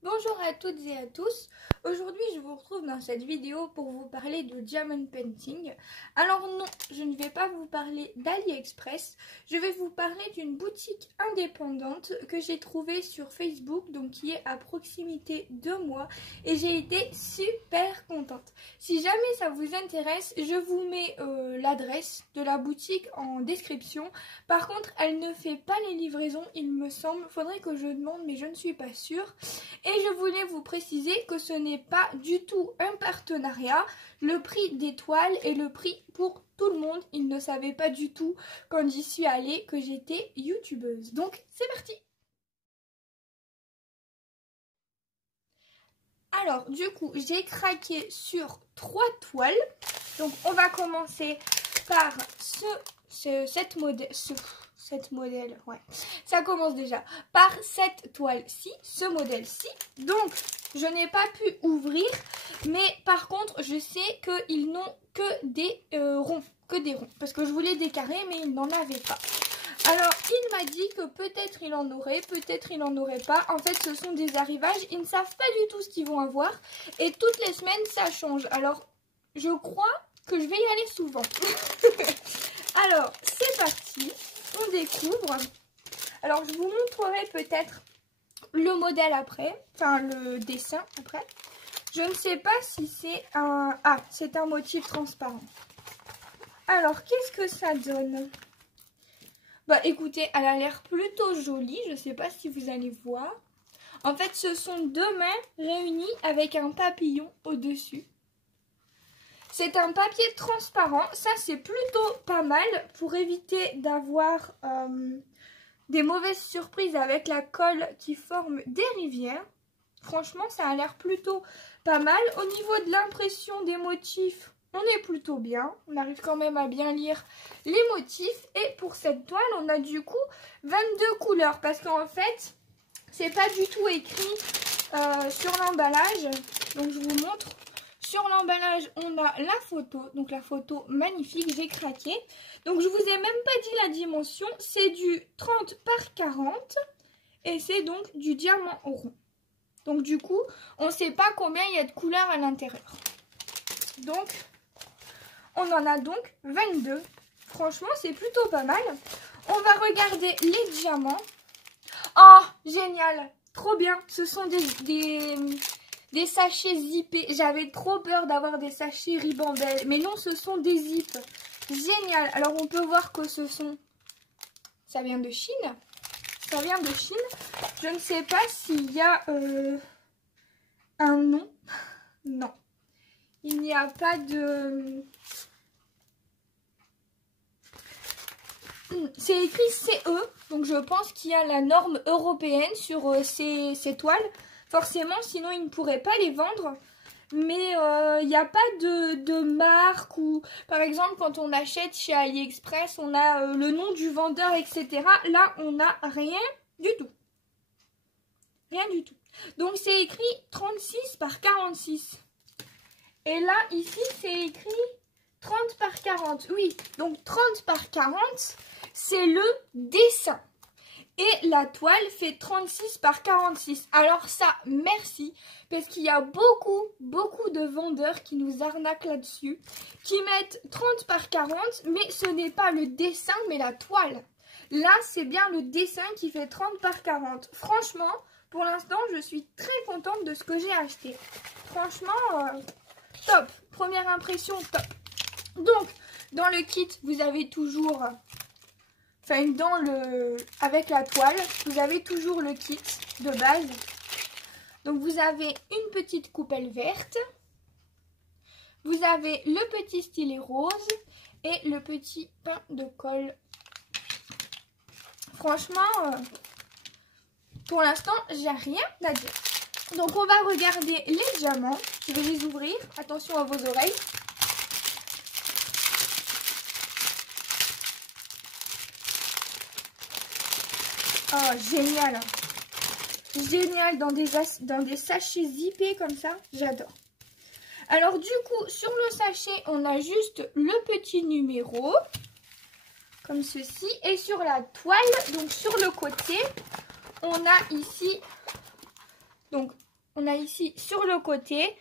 Bonjour à toutes et à tous. Aujourd'hui je vous retrouve dans cette vidéo pour vous parler de diamond painting. Alors non, je ne vais pas vous parler d'AliExpress, je vais vous parler d'une boutique indépendante que j'ai trouvée sur Facebook, donc qui est à proximité de moi, et j'ai été super contente. Si jamais ça vous intéresse, je vous mets l'adresse de la boutique en description. Par contre, elle ne fait pas les livraisons, il me semble, faudrait que je demande mais je ne suis pas sûre. Et je voulais vous préciser que ce n'est pas du tout un partenariat. Le prix des toiles est le prix pour tout le monde. Ils ne savaient pas du tout quand j'y suis allée que j'étais youtubeuse. Donc c'est parti! Alors du coup j'ai craqué sur 3 toiles. Donc on va commencer par cette modèle, ouais. Ça commence déjà par cette toile-ci, ce modèle-ci. Donc, je n'ai pas pu ouvrir, mais par contre, je sais qu'ils n'ont que des ronds, parce que je voulais des carrés, mais ils n'en avaient pas. Alors, il m'a dit que peut-être il en aurait, peut-être il n'en aurait pas. En fait, ce sont des arrivages, ils ne savent pas du tout ce qu'ils vont avoir, et toutes les semaines, ça change. Alors, je crois que je vais y aller souvent. Alors, c'est parti. On découvre. Alors, je vous montrerai peut-être le modèle après, enfin le dessin après. Je ne sais pas si c'est un... Ah, c'est un motif transparent. Alors, qu'est-ce que ça donne? Bah, écoutez, elle a l'air plutôt jolie. Je ne sais pas si vous allez voir. En fait, ce sont deux mains réunies avec un papillon au-dessus. C'est un papier transparent, ça c'est plutôt pas mal pour éviter d'avoir des mauvaises surprises avec la colle qui forme des rivières. Franchement, ça a l'air plutôt pas mal. Au niveau de l'impression des motifs, on est plutôt bien. On arrive quand même à bien lire les motifs. Et pour cette toile, on a du coup 22 couleurs parce qu'en fait, c'est pas du tout écrit sur l'emballage. Donc je vous montre. Sur l'emballage, on a la photo, donc la photo magnifique, j'ai craqué. Donc je vous ai même pas dit la dimension, c'est du 30 par 40 et c'est donc du diamant rond. Donc du coup, on ne sait pas combien il y a de couleurs à l'intérieur. Donc, on en a donc 22. Franchement, c'est plutôt pas mal. On va regarder les diamants. Oh, génial, trop bien, ce sont des sachets zippés. J'avais trop peur d'avoir des sachets ribambelles. Mais non, ce sont des zips. Génial. Alors, on peut voir que ce sont... Ça vient de Chine. Ça vient de Chine. Je ne sais pas s'il y a un nom. Non. Il n'y a pas de... C'est écrit CE. Donc, je pense qu'il y a la norme européenne sur ces toiles. Forcément, sinon ils ne pourraient pas les vendre. Mais il n'y a pas de marque ou... Par exemple, quand on achète chez AliExpress, on a le nom du vendeur, etc. Là, on n'a rien du tout. Rien du tout. Donc, c'est écrit 36 par 46. Et là, ici, c'est écrit 30 par 40. Oui, donc 30 par 40, c'est le dessin. Et la toile fait 36 par 46. Alors ça, merci. Parce qu'il y a beaucoup de vendeurs qui nous arnaquent là-dessus. Qui mettent 30 par 40. Mais ce n'est pas le dessin, mais la toile. Là, c'est bien le dessin qui fait 30 par 40. Franchement, pour l'instant, je suis très contente de ce que j'ai acheté. Franchement, top. Première impression, top. Donc, dans le kit, vous avez toujours... Enfin, avec la toile, vous avez toujours le kit de base. Donc, vous avez une petite coupelle verte. Vous avez le petit stylet rose et le petit pain de colle. Franchement, pour l'instant, j'ai rien à dire. Donc, on va regarder les diamants. Je vais les ouvrir. Attention à vos oreilles. Oh, génial! Génial dans des sachets zippés comme ça, j'adore. Alors du coup, sur le sachet, on a juste le petit numéro, comme ceci. Et sur la toile, donc sur le côté, on a ici donc On a ici sur le côté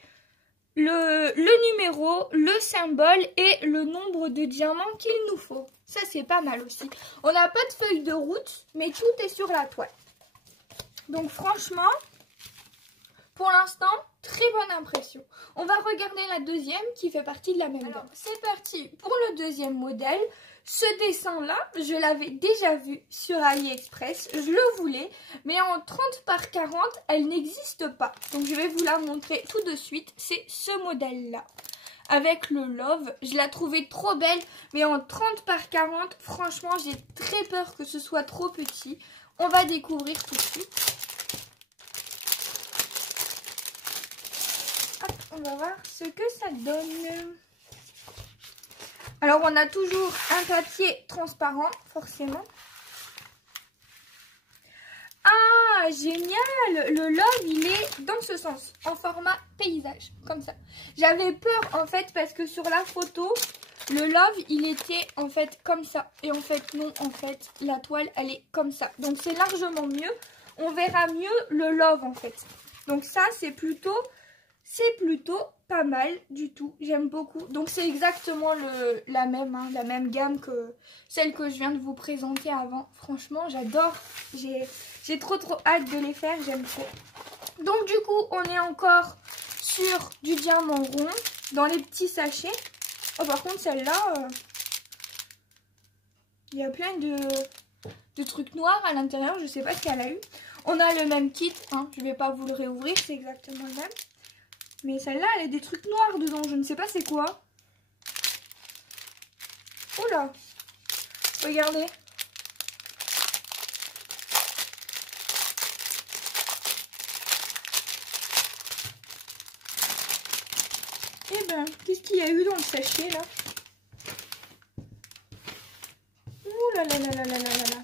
le numéro, le symbole et le nombre de diamants qu'il nous faut. Ça, c'est pas mal aussi. On n'a pas de feuille de route, mais tout est sur la toile. Donc franchement, pour l'instant, très bonne impression. On va regarder la deuxième qui fait partie de la même gamme. C'est parti pour le deuxième modèle. Ce dessin-là, je l'avais déjà vu sur AliExpress. Je le voulais, mais en 30 par 40, elle n'existe pas. Donc je vais vous la montrer tout de suite. C'est ce modèle-là. Avec le Love. Je la trouvais trop belle, mais en 30 par 40, franchement, j'ai très peur que ce soit trop petit. On va découvrir tout de suite. Hop, on va voir ce que ça donne. Alors, on a toujours un papier transparent, forcément. Ah, génial! Le Love, il est dans ce sens, en format paysage, comme ça. J'avais peur, en fait, parce que sur la photo, le Love, il était, en fait, comme ça. Et en fait, non, en fait, la toile, elle est comme ça. Donc, c'est largement mieux. On verra mieux le Love, en fait. Donc, ça, c'est plutôt pas mal du tout. J'aime beaucoup. Donc, c'est exactement la même gamme que celle que je viens de vous présenter avant. Franchement, j'adore. J'ai trop hâte de les faire. J'aime trop. Donc, du coup, on est encore sur du diamant rond dans les petits sachets. Oh, par contre, celle-là, il y a plein de trucs noirs à l'intérieur. Je sais pas ce qu'elle a eu. On a le même kit. Hein. Je vais pas vous le réouvrir. C'est exactement le même. Mais celle-là, elle a des trucs noirs dedans. Je ne sais pas c'est quoi. Oh là. Regardez. Eh ben, qu'est-ce qu'il y a eu dans le sachet, là? Ouh là là là là là là là.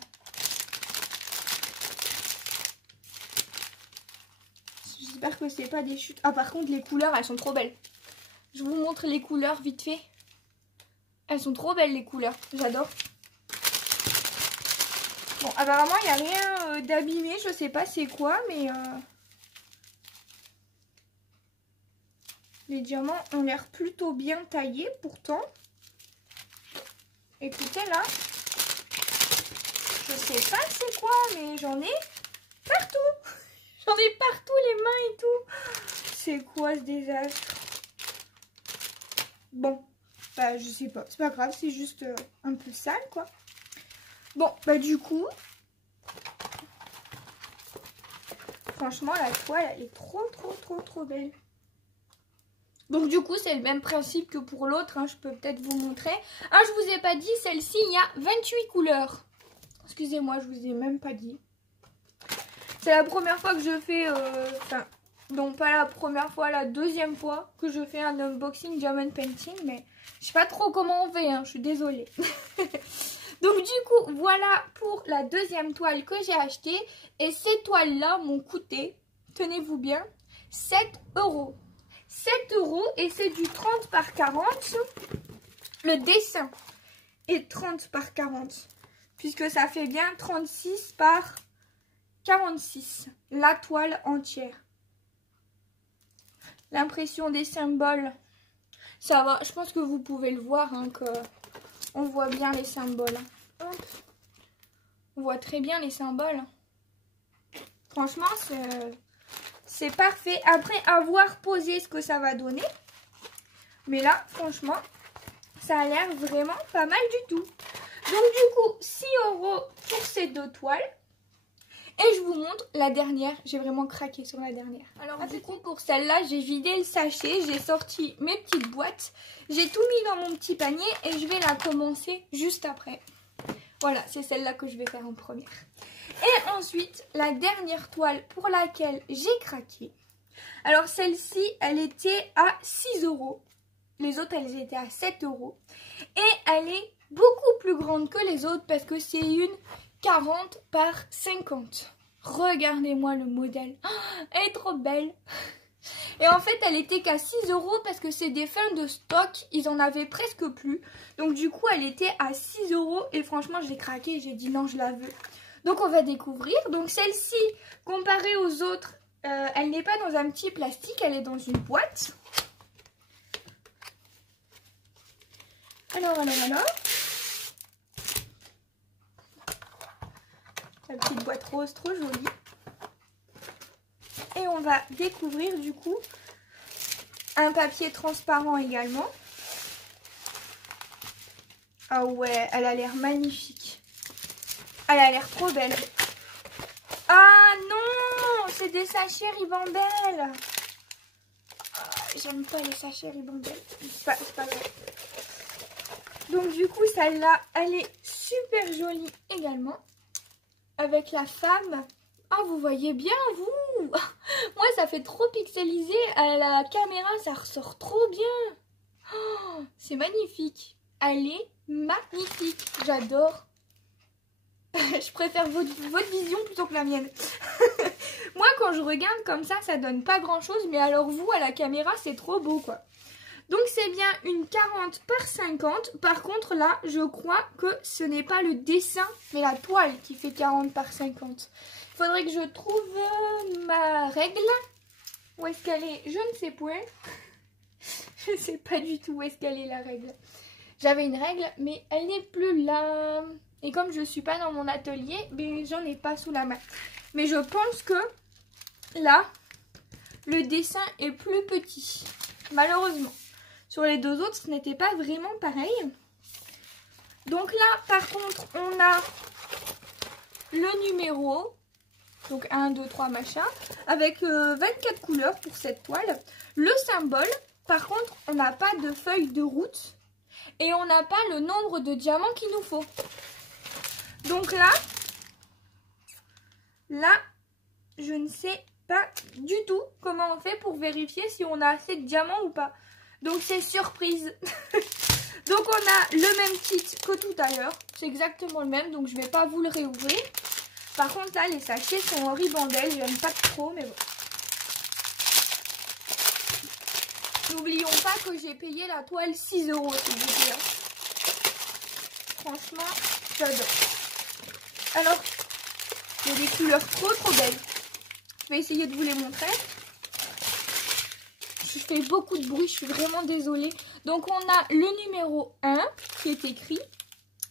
J'espère que c'est pas des chutes. Ah, par contre, les couleurs, elles sont trop belles. Je vous montre les couleurs vite fait. Elles sont trop belles, les couleurs. J'adore. Bon, apparemment, il n'y a rien d'abîmé. Je sais pas c'est quoi, mais... les diamants ont l'air plutôt bien taillés, pourtant. Écoutez, là. Je sais pas c'est quoi, mais j'en ai partout. J'en ai partout les mains et tout. C'est quoi ce désastre? Bon, bah je sais pas. C'est pas grave, c'est juste un peu sale quoi. Bon, bah du coup, franchement la toile elle est trop belle. Donc du coup c'est le même principe que pour l'autre. Hein, je peux peut-être vous montrer. Ah, je vous ai pas dit, celle-ci il y a 28 couleurs. Excusez-moi, je vous ai même pas dit. C'est la première fois que je fais, enfin, non pas la première fois, la deuxième fois que je fais un unboxing diamond painting, mais je sais pas trop comment on fait, hein, je suis désolée. Donc du coup, voilà pour la deuxième toile que j'ai achetée. Et ces toiles-là m'ont coûté, tenez-vous bien, 7 €. 7 € et c'est du 30 par 40. Le dessin est 30 par 40, puisque ça fait bien 36 par 46, la toile entière. L'impression des symboles, ça va, je pense que vous pouvez le voir, hein, que on voit bien les symboles. Hop. On voit très bien les symboles. Franchement, c'est parfait. Après avoir posé ce que ça va donner. Mais là, franchement, ça a l'air vraiment pas mal du tout. Donc du coup, 6 € pour ces deux toiles. Et je vous montre la dernière. J'ai vraiment craqué sur la dernière. Alors du coup, pour celle-là, j'ai vidé le sachet. J'ai sorti mes petites boîtes. J'ai tout mis dans mon petit panier. Et je vais la commencer juste après. Voilà, c'est celle-là que je vais faire en première. Et ensuite, la dernière toile pour laquelle j'ai craqué. Alors celle-ci, elle était à 6 €. Les autres, elles étaient à 7 €. Et elle est beaucoup plus grande que les autres parce que c'est une 40 par 50. Regardez-moi le modèle. Oh, elle est trop belle. Et en fait, elle était qu'à 6 € parce que c'est des fins de stock. Ils en avaient presque plus. Donc du coup, elle était à 6 €. Et franchement, j'ai craqué et j'ai dit non, je la veux. Donc on va découvrir. Donc celle-ci, comparée aux autres, Elle n'est pas dans un petit plastique, elle est dans une boîte. Alors. La petite boîte rose, trop jolie. Et on va découvrir du coup un papier transparent également. Ah ouais, elle a l'air magnifique. Elle a l'air trop belle. Ah non, c'est des sachets Ribambelle. J'aime pas les sachets Ribambelle. C'est pas vrai. Donc du coup, celle-là, elle est super jolie également. Avec la femme. Ah, vous voyez bien, vous. Moi, ça fait trop pixelisé. À la caméra, ça ressort trop bien. Oh, c'est magnifique. Elle est magnifique. J'adore. Je préfère votre vision plutôt que la mienne. Moi, quand je regarde comme ça donne pas grand-chose. Mais alors vous, à la caméra, c'est trop beau, quoi. Donc, c'est bien une 40 par 50. Par contre, là, je crois que ce n'est pas le dessin, mais la toile qui fait 40 par 50. Il faudrait que je trouve ma règle. Où est-ce qu'elle est? Je ne sais point. Je ne sais pas du tout où est-ce qu'elle est, la règle. J'avais une règle, mais elle n'est plus là. Et comme je ne suis pas dans mon atelier, ben, j'en ai pas sous la main. Mais je pense que là, le dessin est plus petit. Malheureusement. Sur les deux autres, ce n'était pas vraiment pareil. Donc là, par contre, on a le numéro. Donc 1, 2, 3, machin. Avec 24 couleurs pour cette toile. Le symbole. Par contre, on n'a pas de feuille de route. Et on n'a pas le nombre de diamants qu'il nous faut. Donc là, je ne sais pas du tout comment on fait pour vérifier si on a assez de diamants ou pas. Donc c'est surprise. Donc on a le même kit que tout à l'heure. C'est exactement le même, donc je ne vais pas vous le réouvrir. Par contre là, les sachets sont en ribambelle. J'aime pas trop, mais bon. N'oublions pas que j'ai payé la toile 6 €, s'il vous plaît. Franchement, j'adore. Alors, il y a des couleurs trop belles. Je vais essayer de vous les montrer. Je fais beaucoup de bruit, je suis vraiment désolée. Donc, on a le numéro 1 qui est écrit.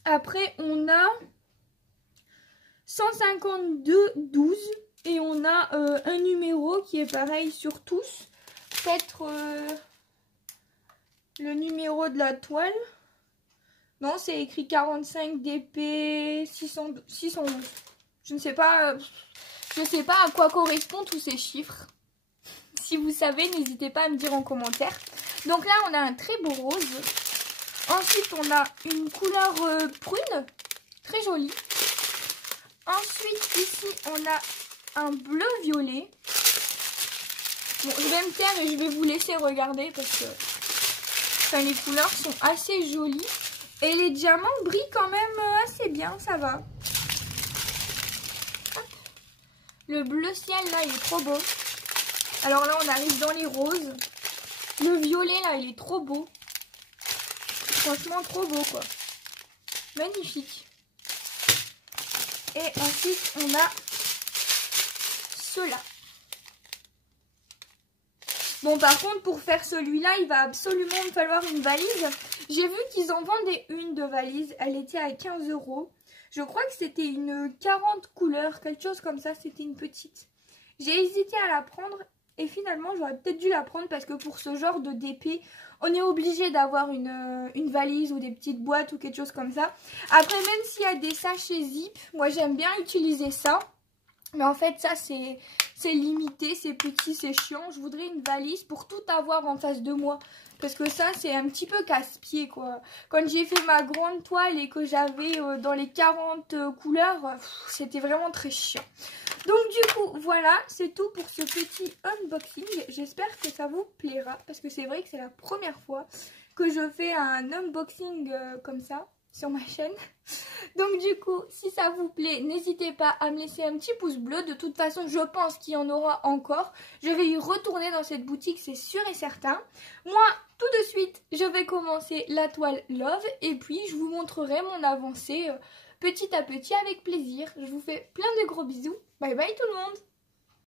Après, on a 152-12. Et on a un numéro qui est pareil sur tous. Peut-être le numéro de la toile. Non, c'est écrit 45 DP 611. Je ne sais pas, à quoi correspondent tous ces chiffres. Si vous savez, n'hésitez pas à me dire en commentaire. Donc là, on a un très beau rose. Ensuite, on a une couleur prune, très jolie. Ensuite, ici, on a un bleu violet. Bon, je vais me taire et je vais vous laisser regarder parce que les couleurs sont assez jolies. Et les diamants brillent quand même assez bien, ça va. Hop. Le bleu ciel, là, il est trop beau. Alors là, on arrive dans les roses. Le violet, là, il est trop beau. Franchement, trop beau, quoi. Magnifique. Et ensuite, on a ceux-là. Bon, par contre, pour faire celui-là, il va absolument me falloir une valise. J'ai vu qu'ils en vendaient une de valise. Elle était à 15 €. Je crois que c'était une 40 couleurs, quelque chose comme ça. C'était une petite. J'ai hésité à la prendre et finalement, j'aurais peut-être dû la prendre parce que pour ce genre de DP, on est obligé d'avoir une valise ou des petites boîtes ou quelque chose comme ça. Après, même s'il y a des sachets zip, moi j'aime bien utiliser ça. Mais en fait, ça, c'est limité, c'est petit, c'est chiant. Je voudrais une valise pour tout avoir en face de moi. Parce que ça, c'est un petit peu casse-pied, quoi. Quand j'ai fait ma grande toile et que j'avais dans les 40 couleurs, c'était vraiment très chiant. Donc, du coup, voilà, c'est tout pour ce petit unboxing. J'espère que ça vous plaira. Parce que c'est vrai que c'est la première fois que je fais un unboxing comme ça sur ma chaîne. Donc du coup, si ça vous plaît, n'hésitez pas à me laisser un petit pouce bleu. De toute façon, je pense qu'il y en aura encore. Je vais y retourner dans cette boutique, c'est sûr et certain. Moi, tout de suite, je vais commencer la toile Love. Et puis, je vous montrerai mon avancée petit à petit avec plaisir. Je vous fais plein de gros bisous. Bye bye tout le monde!